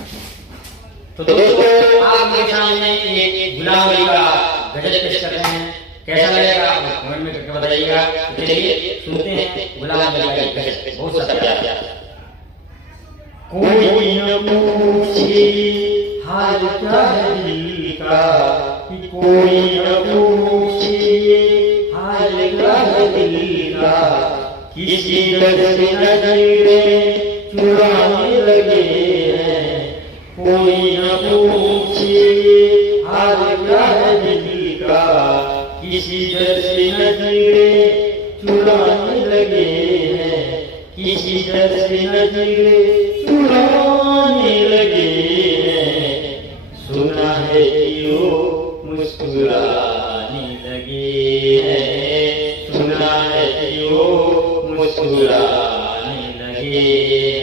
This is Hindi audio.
तो दोस्तों आप मेरे सामने एक गुलाम अली का गजल पेश कर रहे हैं, कैसा लगेगा आप कमेंट में करके बताइएगा। तो चलिए सुनते हैं गुलाम अली का गजल, बहुत सा प्यारा। कोई न पूछे हाल क्या है दिल का, कोई न पूछे हाल क्या है दिल का, किसी दर से नजरें चुराने लगे हैं। कोई न पूछे हाल क्या है दिल का, किसी दर से नजरें चुराने लगे हैं, किसी दर से नजरें चुराने